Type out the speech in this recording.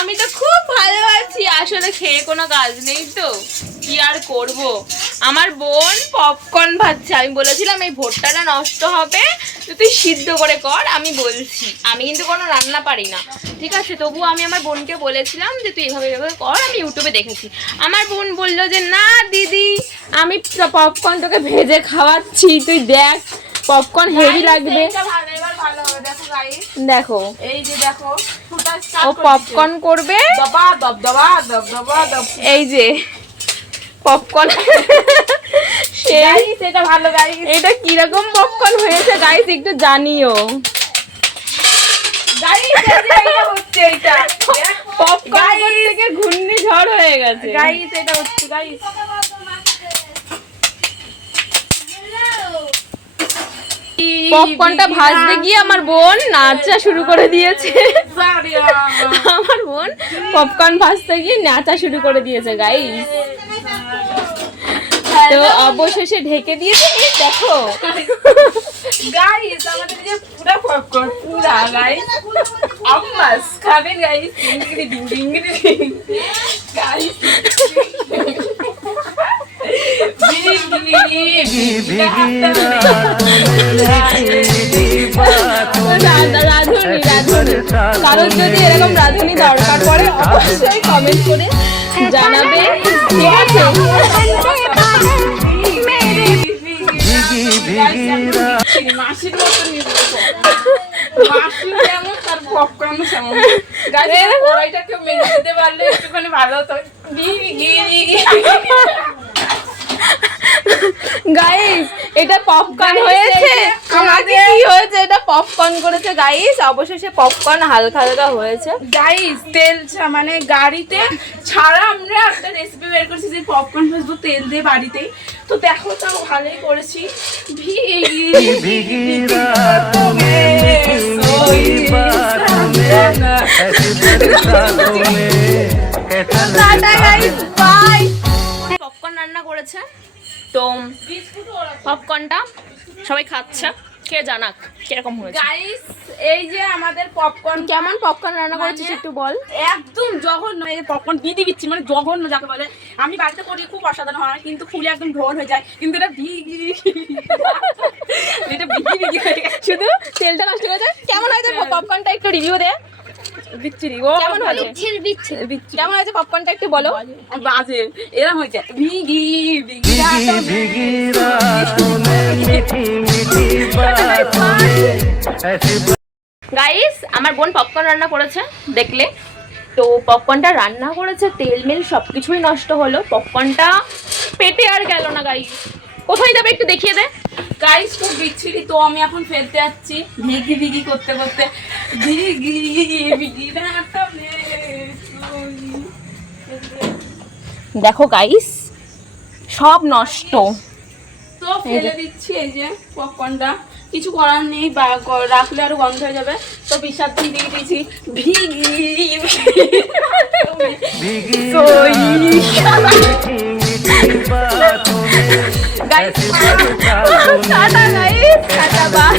আমি তো খুব ভালো আছি, আসলে খেয়ে কোনো কাজ নেই তো কি আর করব। আমার বোন পপকর্ন ভাজছে, আমি বলেছিলাম এই ভুট্টাটা নষ্ট হবে তো তুই সিদ্ধ করে কর। আমি বলছি আমি কিন্তু কোনো রান্না পারি না, ঠিক আছে, তবুও আমি আমার বোনকে বলেছিলাম যে তুই এভাবে এভাবে কর, আমি ইউটিউবে দেখেছি। আমার বোন বললো যে না দিদি আমি পপকর্ন তোকে ভেজে খাওয়াচ্ছি, তুই দেখ পপকর্ন হেভি লাগবে। দেখো এই যে দেখো ও পপকর্ন করবে, এই যে পপকর্ন। এটা ভালো গাইস, এটা কিরকম পপকর্ন হয়েছে গাইস একটু জানিও। গাইস এটা হচ্ছে, এটা পপকর্ন থেকে ঘূর্ণিঝড় হয়ে গেছে গাইস, এটা হচ্ছে গাইস। পপকর্নটা ভাজতে গিয়ে আমার বোন নাচা শুরু করে দিয়েছে। আমার বোন পপকর্ন ভাজতে গিয়ে নাচা শুরু করে দিয়েছে গাইস। তো অবশেষে ঢেকে দিয়েছে, এই দেখো গাইস আমাদের যে পুরো পপকর্ন পুরা গাইস আম্মাস খাবেন guys. Ding ding ding guys, কারোর যদি এরকম রাঁধুনি দরকার পড়ে অবশ্যই কমেন্ট করে জানাবে, ঠিক আছে? মাসির মতন মাসি যেমন তার পপকর্ন সেমন। কড়াইটা কেউ মেরে দিতে পারলে একটুখানি ভালো হতো। গাইস এটা পপকর্ন হয়েছে, আমাকে কি হয়েছে, এটা পপকর্ন করেছে গাইস। অবশেষে পপকর্ন হালকা হালকা হয়েছে গাইস। তেল মানে গাড়িতে ছাড়া আমরা একটা রেসিপি বের করেছি যে পপকর্ন ভাজবো তেল দিয়ে বাড়িতেই। তো দেখো তাও ভালোই করেছি। পপকর্ন রান্না করেছে, তো পপকর্নটা সবাই খাচ্ছে, কে জানাক কিরকম হয়েছে। গাইস এই যে আমাদের পপকর্ন, কেমন পপকর্ন রান্না করেছিস একটু বল। একদম জঘন্য এই পপকর্ন দিয়ে দিচ্ছি, মানে জঘন্য যাকে বলে। আমি বাড়িতে করি খুব অসাধারণ হয়, কিন্তু ফুলে একদম ঢোল হয়ে যায়, কিন্তু এটা এটা বিগি হয়ে গেছে, শুধু তেলটা নষ্ট হয়ে যায়। কেমন হয়েছে পপকর্নটা একটু রিভিউ দে। বিচ্ছিরি। কেমন হয়েছে কেমন হয়েছে পপকর্নটা একটু বলো। বাজে এরকম হয়েছে ভিগি ভিগি গাইস আমার বোন পপকর্ন রান্না করেছে দেখলে তো। পপকর্নটা রান্না করেছে, তেল মেল সবকিছুই নষ্ট হলো, পপকর্নটা পেটে আর গেল না গাইস। কোথায় যাবে একটু দেখিয়ে দে। গাইস খুব বিচ্ছিরি। তো আমি এখন ফেলতে যাচ্ছি ভিগি ভিগি করতে করতে। ভিগি ভিগি দেখো গাইস সব নষ্ট। তো ফেলে দিচ্ছি এই যে পপকর্নটা, কিছু করার নেই, রাখলে আরো গন্ধ হয়ে যাবে। তো বিশাদ্দিন দিয়ে দিয়েছি ভিগি guys tata guys, tata by.